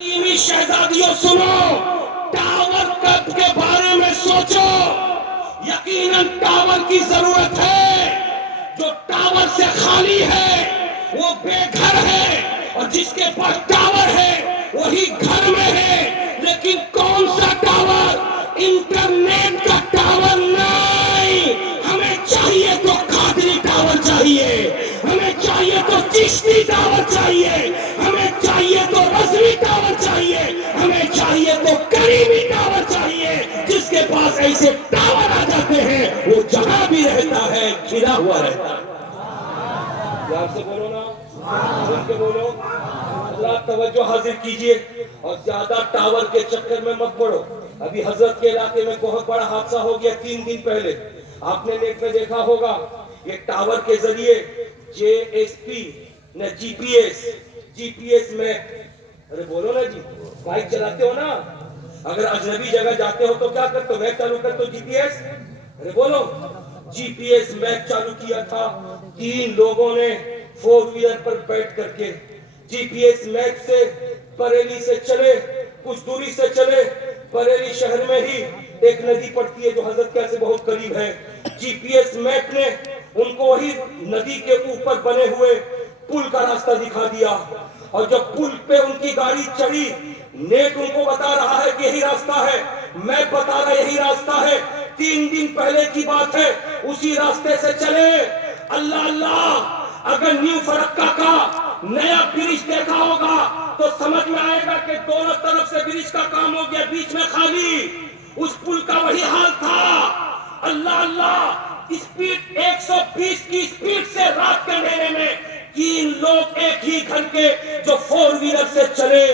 شہزادیوں سنو، ٹاور کٹ کے بارے میں سوچو. یقیناً ٹاور کی ضرورت ہے. جو ٹاور سے خالی ہے وہ بے گھر ہے، اور جس کے پاس ٹاور ہے وہی گھر میں ہے. لیکن کون سا ٹاور؟ انٹرنیٹ کا ٹاور نہیں. ہمیں چاہیے تو قادری ٹاور چاہیے، ہمیں چاہیے تو چشتی ٹاور چاہیے، ہمیں چاہیے تو رضوی ٹاور چاہیے، ہمیں چاہیے تو کریمی ٹاور چاہیے. جس کے پاس ایسے ٹاور آ جاتے ہیں وہ جہاں بھی رہتا ہے کھلا ہوا رہتا ہے. پیار سے بولو نا، سن کے بولو. اللہ توجہ حاضر کیجئے اور زیادہ ٹاور کے چکر میں مت پڑو. ابھی حضرت کے علاقے میں بہت بڑا حادثہ ہو گیا 3 دن پہلے. آپ نے نیٹ میں دیکھا ہوگا. یہ ٹاور کے ذریعے JSP نہ جی پی ایس میں، ارے بولو نا جی، بائک چلاتے ہو نا، اگر اجنبی جگہ جاتے ہو تو کیا کرتے ہو؟ میپ چالو کرتے ہو جی پی ایس. ارے بولو، جی پی ایس میپ چالو کیا تھا 3 لوگوں نے 4 ویلر پر بیٹھ کر کے. جی پی ایس میپ سے بریلی سے چلے، کچھ دوری سے چلے. بریلی شہر میں ہی ایک ندی پڑتی ہے جو حضرت کے سے بہت قریب ہے. جی پی ایس میپ نے ان کو وہی ندی کے اوپر بنے ہوئے پل کا راستہ دکھا دیا. اور جب پل پہ ان کی گاڑی چڑھی، نیٹ ان کو بتا رہا ہے کہ یہی راستہ ہے، میپ بتا رہا یہی راستہ ہے. 3 دن پہلے کی بات ہے، اسی راستے سے چلے. اللہ اللہ، اگر نیو فرقہ کا نیا برج دیکھا ہوگا تو سمجھ میں آئے گا کہ دونوں طرف سے برج کا کام ہو گیا، بیچ میں خالی. اس پل کا وہی حال تھا. اللہ اللہ، اسپیڈ 120 کی اسپیڈ سے رات کے اندھیرے میں 3 لوگ ایک ہی گھر کے جو 4 ویلر سے چلے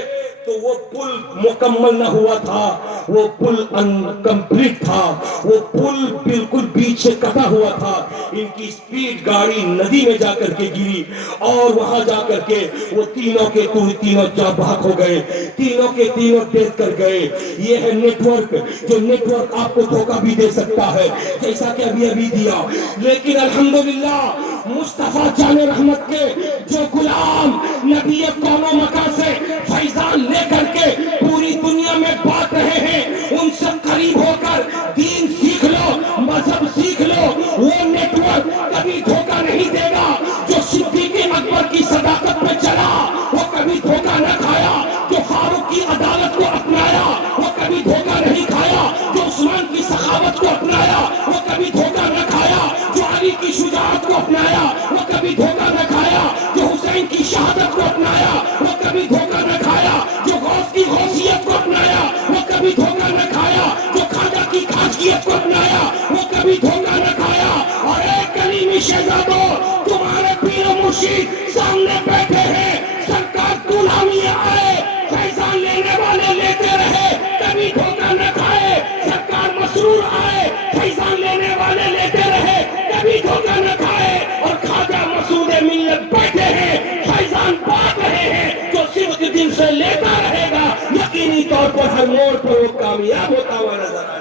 تو وہ پل مکمل نہ ہوا تھا، وہ پل انکمپلیٹ تھا، وہ پل بالکل بیچ سے کٹا ہوا تھا. ان کی اسپیڈ گاڑی ندی میں جا کر کے گری اور وہاں جا کر کے وہ تینوں کے تینوں جاں بحق ہو گئے، تینوں کے تینوں دیکھ کر گئے. یہ ہے نیٹ ورک، جو نیٹ ورک آپ کو دھوکہ بھی دے سکتا ہے جیسا کہ ابھی دیا. لیکن الحمدللہ مصطفیٰ جان رحمت کے جو غلام نبی کون و مکان سے فیضان لے کر کے پوری دنیا میں بات رہے ہیں، ان سے قریب ہو کر دین سیکھ لو، مذہب سیکھ لو. وہ نیٹ ورک کبھی دھوکہ نہیں دے گا. جو صدیق اکبر کی صداقت پہ چلا وہ کبھی دھوکہ نہ کھایا. جو فاروق کی عدالت کو اپنایا وہ کبھی دھوکہ نہیں کھایا. جو عثمان کی سخاوت کو اپنایا وہ کبھی دھوکہ نہ کھایا. جو علی کی شجاعت کو اپنایا وہ کبھی دھوکہ نہ کھایا. جو حسین کی شہادت کو اپنایا وہ کبھی دھوکہ نہ کھایا. جو غوث کی غوثیت کو اپنایا وہ کبھی دھوکہ نہ کھایا. جو خواجہ کی خواجگیت کو اپنایا وہ کبھی دھوکہ نہ کھایا. اور ایک کلیمی شہزادوں، تمہارے پیر و مرشد سامنے بیٹھے ہیں. سرکار غلامی آئے، فیضان لینے والے لیتے رہے، کبھی دھوکہ نہ کھائے. سرکار مسرور آئے، فیضان لینے والے لیتے رہے، کبھی دھوکہ نہ کھائے. اور خواجہ مسعود ملت بیٹھے ہیں، فیضان بانٹ رہے ہیں. جو صرف دن سے لیتا رہے گا یقینی طور پر ہر موڑ پر وہ کامیاب ہوتا ہوا نظر آئے.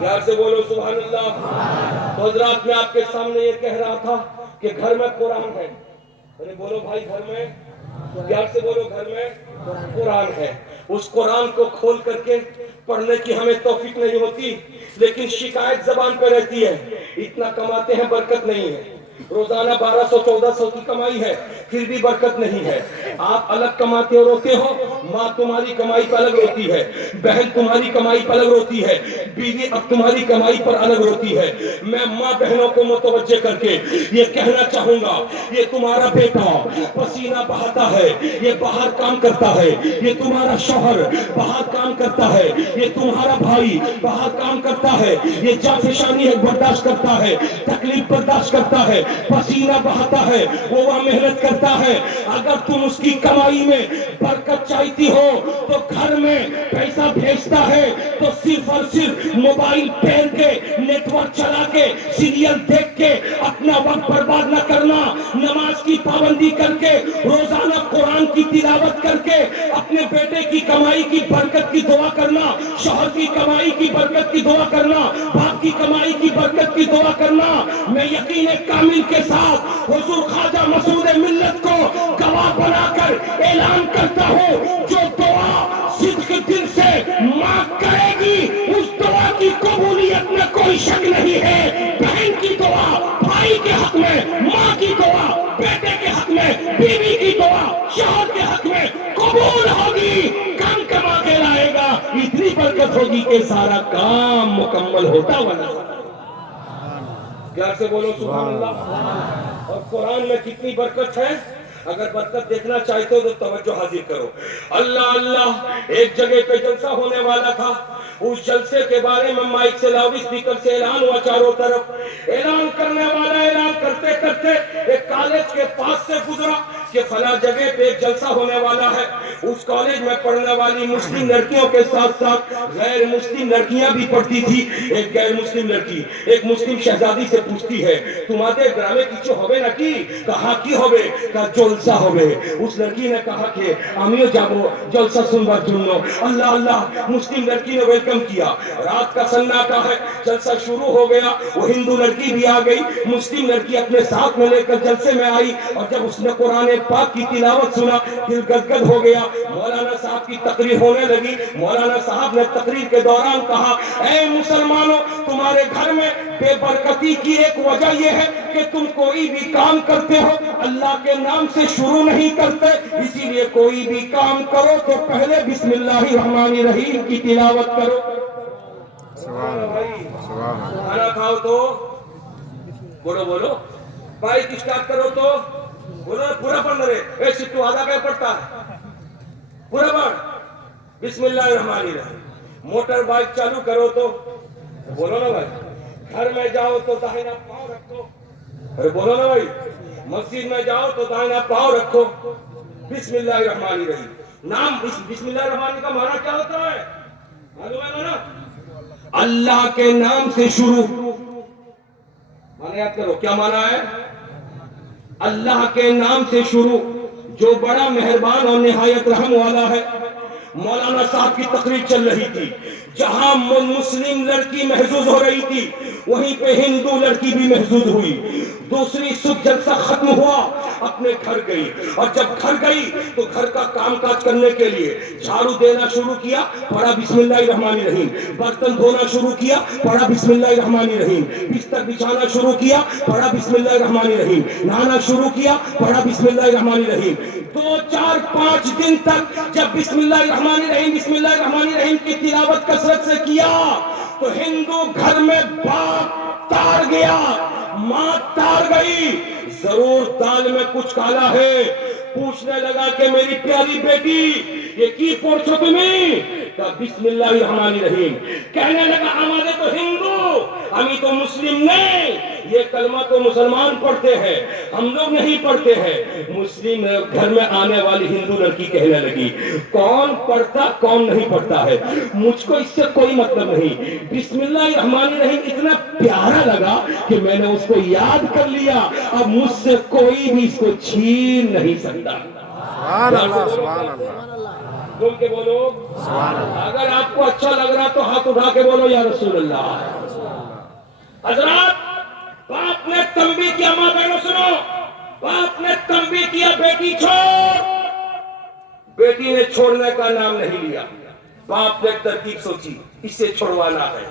پیار سے بولو سبحان اللہ. تو حضرات میں آپ کے سامنے یہ کہہ رہا تھا کہ گھر میں قرآن ہے. ارے بولو بھائی، گھر میں، پیار سے بولو، گھر میں قرآن ہے. اس قرآن کو کھول کر کے پڑھنے کی ہمیں توفیق نہیں ہوتی، لیکن شکایت زبان پہ رہتی ہے. اتنا کماتے ہیں، برکت نہیں ہے. روزانہ 1200-1400 کی کمائی ہے، پھر بھی برکت نہیں ہے. آپ الگ کماتے ہو، روتے ہو. ماں تمہاری کمائی پر الگ روتی ہے، بہن تمہاری کمائی پر الگ روتی ہے، بیوی اب تمہاری کمائی پر الگ روتی ہے. میں ماں بہنوں کو متوجہ کر کے یہ کہنا چاہوں گا، یہ تمہارا بیٹا پسینہ بہاتا ہے، یہ باہر کام کرتا ہے. یہ تمہارا شوہر باہر کام کرتا ہے، یہ تمہارا بھائی باہر کام کرتا ہے. یہ جافشانی برداشت کرتا ہے، تکلیف برداشت کرتا ہے، پسینہ بہاتا ہے، وہ محنت کرتا ہے. اگر تم اس کی کمائی میں برکت چاہتی ہو تو گھر میں پیسہ بھیجتا ہے تو صرف اور صرف موبائل پھیر کے، نیٹ ورک چلا کے، سیریل دیکھ کے اپنا وقت برباد نہ کرنا. نماز کی پابندی کر کے، روزانہ قرآن کی تلاوت کر کے اپنے بیٹے کی کمائی کی برکت کی دعا کرنا، شوہر کی کمائی کی برکت کی دعا کرنا، باپ کی کمائی کی برکت کی دعا کرنا. میں یقین کامل کے ساتھ حضور خواجہ مسعود ملت کو گواہ بنا کر اعلان کرتا ہوں، تمہیں قبول ہوگی، کام کما کے لائے گا، اتنی برکت ہوگی کہ سارا کام مکمل ہوتا ہوا نظر۔ پیار سے بولو سبحان اللہ۔ اور قرآن میں کتنی برکت ہے، اگر برکت دیکھنا چاہتے ہو تو توجہ حاضر کرو۔ اللہ اللہ، ایک جگہ پہ جلسہ ہونے والا تھا، اس جلسے کے بارے میں مائک سے لاؤڈ اسپیکر سے اعلان ہوا چاروں طرف۔ اعلان کرنے والا اعلان کرتے کرتے ایک کالج کے پاس سے گزرا کہ فلاں جگہ پہ ایک جلسہ ہونے والا ہے۔ اس کالج میں پڑھنے والی مسلم لڑکیوں کے ساتھ ساتھ غیر مسلم لڑکیاں بھی پڑھتی تھی۔ ایک غیر مسلم لڑکی ایک مسلم شہزادی سے پوچھتی ہے، تمہارے گرامے کچھ ہوئے نا کی؟ کہا کی ہوئے؟ کہا جلسہ ہوئے۔ اس لڑکی نے کہا کہ آمیو جاگو جلسہ سنبا جنو۔ اللہ اللہ، مسلم لڑکی نے ویلکم کیا۔ رات کا سناٹا ہے، جلسہ شروع ہو گیا۔ وہ ہندو لڑکی بھی آ گئی، مسلم لڑکی اپنے ساتھ میں لے کر جلسے میں آئی، اور جب اس نے قرآن پاک کی تلاوت سنا دل گدگد ہو گیا۔ مولانا صاحب کی تقریر ہونے لگی۔ مولانا صاحب نے تقریر کے دوران کہا، اے مسلمانوں، تمہارے گھر میں بے برکتی کی ایک وجہ یہ ہے کہ تم کوئی بھی کام کرتے ہو اللہ کے نام سے شروع نہیں کرتے، اسی لیے کوئی بھی کام کرو تو پہلے بسم اللہ الرحمن الرحیم کی تلاوت کرو۔ کھانا کھاؤ تو بولو بولو، بائک اسٹارٹ کرو تو بولو، پورا پڑھ رہے، اے سٹو آدھا کیا پڑھتا ہے، پورا پڑھ بسم اللہ الرحمن الرحیم۔ موٹر بائک چالو کرو تو بولو نا بھائی، گھر میں جاؤ تو داہنا پاؤں رکھو، ارے بولو نا بھائی، مسجد میں جاؤ تو داہنا پاؤں رکھو، بسم اللہ الرحمن الرحیم۔ نام بسم اللہ الرحمن کا معنی کیا ہوتا ہے معلوم ہے نا؟ اللہ کے نام سے شروع۔ معنی یاد کرو، کیا معنی ہے؟ اللہ کے نام سے شروع، جو بڑا مہربان اور نہایت رحم والا ہے۔ مولانا صاحب کی تقریر چل رہی تھی، جہاں مسلم لڑکی محظوظ ہو رہی تھی وہیں پہ ہندو لڑکی بھی محظوظ ہوئی۔ دوسری صبح جلسہ ختم ہوا، اپنے گھر گئی، اور جب گھر گئی تو گھر کا کام کاج کرنے کے لیے جھاڑو دینا شروع کیا، پڑھا بسم اللہ الرحمن الرحیم۔ برتن دھونا شروع کیا، پڑھا بسم اللہ الرحمن الرحیم۔ بستر بچھانا شروع کیا، پڑھا بسم اللہ الرحمن الرحیم۔ نہانا شروع کیا، پڑھا بسم اللہ الرحمن الرحیم۔ 2 4 5 دن تک جب بسم اللہ الرحمن الرحیم بسم اللہ الرحمن الرحیم کی تلاوت کثرت سے کیا تو ہندو گھر میں باپ تار گیا، ماں تار گئی، ضرور دال میں کچھ کالا ہے۔ پوچھنے لگا کہ میری پیاری بیٹی یہ کی پوچھو تمہیں؟ کہا بسم اللہ الرحمن الرحیم۔ کہنے لگا ہمارے تو ہندو، ہمیں تو مسلم نہیں، یہ کلمہ تو مسلمان پڑھتے ہیں، ہم لوگ نہیں پڑھتے ہیں۔ مسلم گھر میں آنے والی ہندو لڑکی کہنے لگی کون پڑھتا کون نہیں پڑھتا ہے، مجھ کو اس سے کوئی مطلب نہیں، بسم اللہ الرحمن الرحیم اتنا پیارا لگا کہ میں نے اس کو یاد کر لیا، اب مجھ سے کوئی بھی اس کو چھین نہیں سکتا۔ سبحان اللہ، سبحان اللہ، بول کے بولو سبحان اللہ۔ اگر آپ کو اچھا لگ رہا تو ہاتھ اٹھا کے بولو یا رسول اللہ۔ حضرات، باپ نے تنبیہ کیا، ماں بہنوں سنو، باپ نے تنبیہ کیا بیٹی چھوڑ، بیٹی نے چھوڑنے کا نام نہیں لیا۔ باپ نے ترکیب سوچی اس سے چھوڑوانا ہے،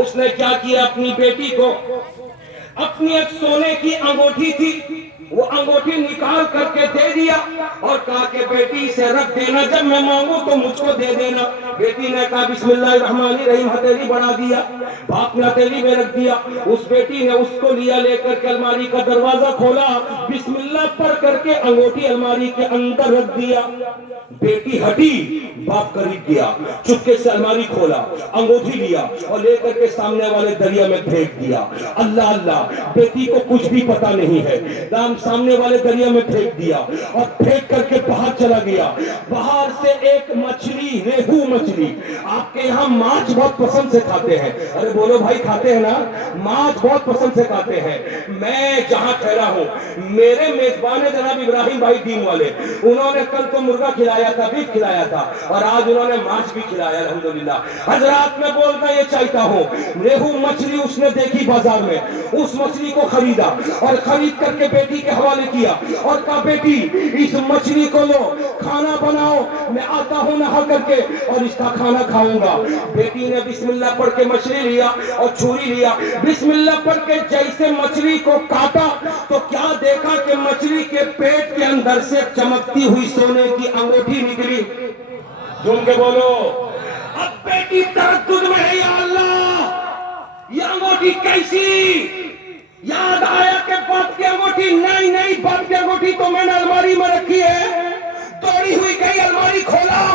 اس نے کیا کیا، اپنی بیٹی کو اپنی ایک سونے کی انگوٹھی تھی وہ انگوٹھی نکال کر کے دے دیا اور کہا کہ بیٹی اسے رکھ دینا، جب میں مانگوں تو مجھ کو دے دینا۔ بیٹی نے کہا بسم اللہ الرحمن الرحیم، ہتھیلی بڑھا دیا، باپ نے ہتھیلی میں رکھ دیا۔ اس بیٹی نے اس کو لیا، لے کر کے الماری کا دروازہ کھولا، بسم اللہ پڑھ کر کے انگوٹھی الماری کے اندر رکھ دیا۔ بیٹی ہٹی، باپ قریب گیا، چپکے سے الماری کھولا، انگوٹھی لیا اور لے کر کے سامنے والے دریا میں پھینک دیا۔ اللہ اللہ، بیٹی کو کچھ بھی پتا نہیں ہے، سامنے والے دریا میں پھینک دیا اور پھینک کر کے باہر چلا گیا۔ باہر سے ایک مچھلی، ریہو مچھلی، آپ کے یہاں ماچھ بہت پسند سے کھاتے ہیں، ارے بولو بھائی کھاتے ہیں نا، ماچھ بہت پسند سے کھاتے ہیں۔ میں جہاں ٹھہرا ہوں، میرے میزبان جناب ابراہیم بھائی دین والے، انہوں نے کل تو مرغا کھلایا تھا، بیف کھلایا تھا، اور آج انہوں نے ماچھ بھی کھلایا الحمدللہ۔ حضرات میں بولنا یہ چاہتا ہوں، ریہو مچھلی اس نے دیکھی بازار میں، اس مچھلی کو خریدا اور خرید کر کے بیٹی کے حوالے کیا اور کہا بیٹی اس مچھلی کو لو، کھانا بناؤ، میں آتا ہوں نہا کر کے اور اس کا کھانا کھاؤں گا۔ بیٹی نے بسم اللہ پڑھ کے مچھلی لیا اور چھری لیا، بسم اللہ پڑھ کے جیسے مچھلی کو کاٹا تو کیا دیکھا کہ مچھلی مچھلی کے پیٹ کے اندر سے چمکتی ہوئی سونے کی انگوٹھی نکلی. جھوم کے بولو. اب بیٹی تردد میں ہے, یا اللہ یہ انگوٹھی کیسی؟ یاد آیا کہ باپ کی انگوٹھی, نہیں باپ کی انگوٹھی تو میں نے الماری میں رکھی ہے. توڑی ہوئی گئی, الماری کھولا,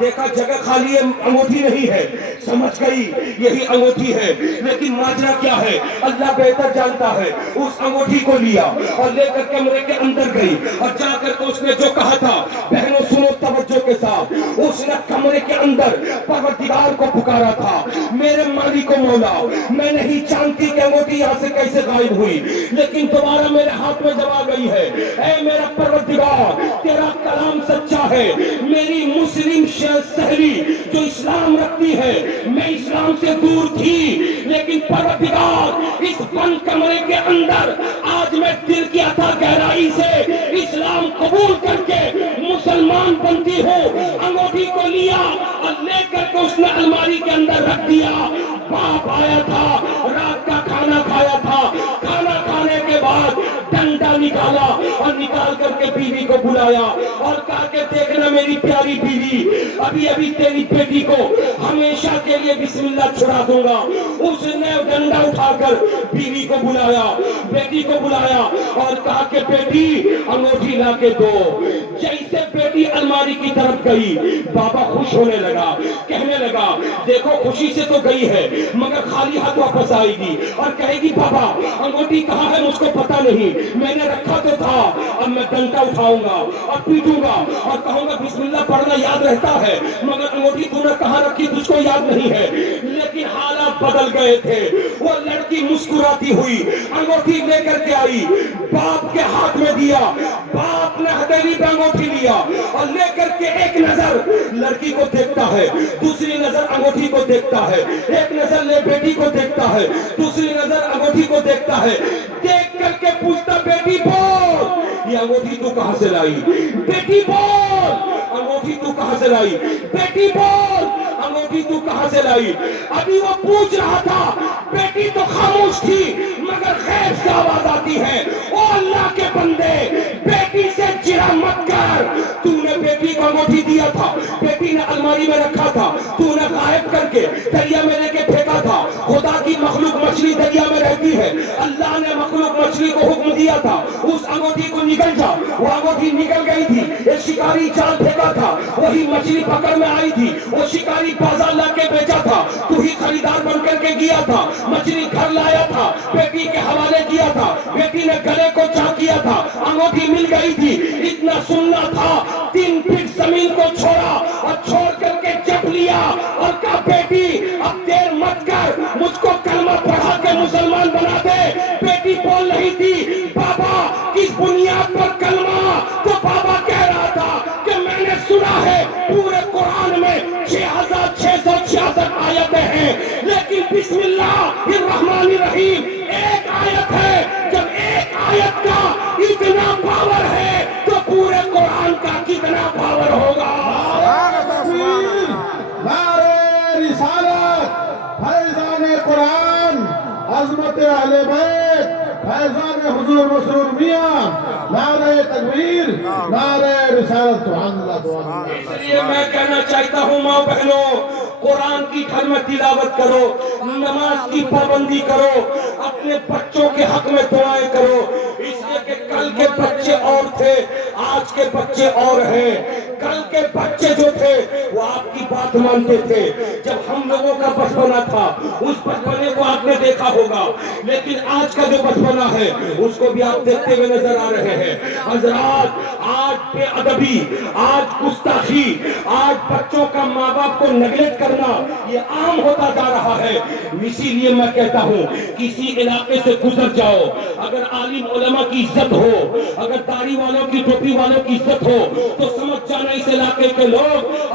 دیکھا جگہ خالی ہے, انگوٹھی نہیں ہے. سمجھ گئی یہی انگوٹھی ہے. لیکن ماجرا کیا ہے اللہ بہتر جانتا ہے. اس انگوٹھی کو لیا اور لے کر کمرے کے اندر گئی, اور جا کر کے اس نے جو کہا تھا, بہنوں سنو توجہ کے ساتھ, اس نے کمرے کے اندر پروردگار کو پکارا تھا, میرے مالک و مولا میں نہیں جانتی کہ انگوٹھی یہاں سے کیسے غائب ہوئی, لیکن دوبارہ میرے ہاتھ میں جب آ گئی ہے, اے میرا پروردگار تیرا کلام سچا ہے. میری مسلم سہیلی جو اسلام رکھتی ہے, میں اسلام سے دور تھی, لیکن پروردگار اس بند کمرے کے اندر آج میں دل کی عطا گہرائی سے اسلام قبول کر کے مسلمان بنتی ہوں. انگوٹھی کو لیا اور لے کر کے اس نے الماری کے اندر رکھ دیا. باپ آیا تھا, رات کا کھانا کھایا تھا, کھانا کھانے کے بعد ڈنڈا نکالا اور نکال کر کے بیوی کو بلایا اور کہا کہ دیکھنا میری پیاری بیوی, ابھی ابھی تیری بیٹی کو ہمیشہ کے لیے بسم اللہ چھڑا دوں گا. اس نے ڈنڈا اٹھا کر بیوی کو بلایا, بیٹی کو بلایا اور کہا کہ بیٹی انگوٹھی لا کے دو. جیسے بیٹی الماری کی طرف گئی, بابا خوش ہونے لگا, کہنے لگا دیکھو خوشی سے تو گئی ہے مگر خالی ہاتھ واپس آئے گی اور کہے گی بابا انگوٹھی کہاں ہے مجھ کو پتا نہیں, میں نے رکھا تو تھا, اب میں ڈنڈا اٹھاؤں گا اور پیٹوں گا اور کہوں گا بسم اللہ پڑھنا یاد رہتا ہے مگر انگوٹھی تو نے کہاں رکھی تجھ کو یاد نہیں ہے. لیکن حالات بدل گئے تھے. وہ لڑکی مسکراتی ہوئی انگوٹھی لے کر کے آئی, باپ کے ہاتھ میں دیا. باپ نے ہتھیلی پہ انگوٹھی لیا اور لے کر کے ایک نظر لڑکی کو دیکھتا ہے, دوسری نظر انگوٹھی کو دیکھتا ہے, ایک نظر لے بیٹی کو دیکھتا ہے, دوسری نظر انگوٹھی کو دیکھتا ہے. دیکھ کر کے پوچھتا بیٹی بول یہ انگوٹھی تو کہاں سے لائی, بیٹی بول انگوٹھی تو کہاں سے لائی, بیٹی بول انگوٹھی تو کہاں سے لائی. ابھی وہ پوچھ رہا تھا, بیٹی تو خاموش تھی مگر خیر سے آواز آتی ہے, او اللہ کے بندے بیٹی سے چرا مت کر, تو نے بیٹی کو انگوٹھی دیا تھا, بیٹی نے الماری میں رکھا تھا, تو نے غائب کر کے دریا میں لے کے پھینکا تھا. خدا کی مخلوق مچھلی دریا میں رہتی ہے, اللہ نے مخلوق مچھلی کو حکم دیا تھا اس انگوٹھی کو نکل جا, وہ انگوٹھی نکل گئی تھی. ایک شکاری جال پھینکا تھا, وہی مچھلی پکڑ میں آئی تھی, وہ شکاری بازار لا کے بیچا تھا, تو ہی خریدار بن کر کے گیا تھا, مچھلی گھر لایا تھا, بیٹی کے حوالے کیا تھا, بیٹی نے گلے کو چاک کیا تھا, انگوٹھی مل گئی تھی. اتنا سننا تھا 3 فٹ زمین کو چھوڑا اور چھوڑ کر کے جپ لیا اور کہا بیٹی اب دیر مت کر, مجھ کو کلمہ پڑھا کے مسلمان بنا دے. بیٹی بول رہی تھی بابا کس بنیاد پر کلمہ, تو بابا کہہ رہا تھا کہ میں نے سنا ہے پورے قرآن میں 6666 آیتیں ہیں, لیکن بسم اللہ الرحمن الرحیم ایک آیت ہے. جب ایک آیت کا اتنا پاور ہے تو پورے قرآن کا کتنا پاور ہوگا. نعرہ رسالت, فیضان قرآن, عظمت اہل بیت, فیضان حضور مسرور میاں, نعرہ تکبیر, نعرہ رسالت. سبحان اللہ, سبحان اللہ. اس لیے میں کہنا چاہتا ہوں ماں بہنوں, قرآن کی گھر میں تلاوت کرو, نماز کی پابندی کرو, اپنے بچوں کے حق میں دعائیں کرو. اس لیے کہ کل کے بچے اور تھے, آج کے بچے اور ہیں. کل کے بچے جو تھے وہ آپ کی بات مانتے تھے. جب ہم لوگوں کا بچپنا تھا اس بچپنے کو آپ نے دیکھا ہوگا, لیکن آج کا جو بچپنا ہے اس کو بھی آپ دیکھتے ہوئے نظر آ رہے ہیں. حضرات آج بے ادبی, آج گستاخی, آج بچوں کا ماں باپ کو نیگلیکٹ کرنا یہ عام ہوتا جا رہا ہے. اسی لیے میں کہتا ہوں کسی علاقے سے گزر جاؤ, اگر عالم علماء کی عزت ہو, اگر داڑھی والوں کی ٹوپی والوں کی عزت ہو تو سمجھ جانا اس علاقے کے لوگ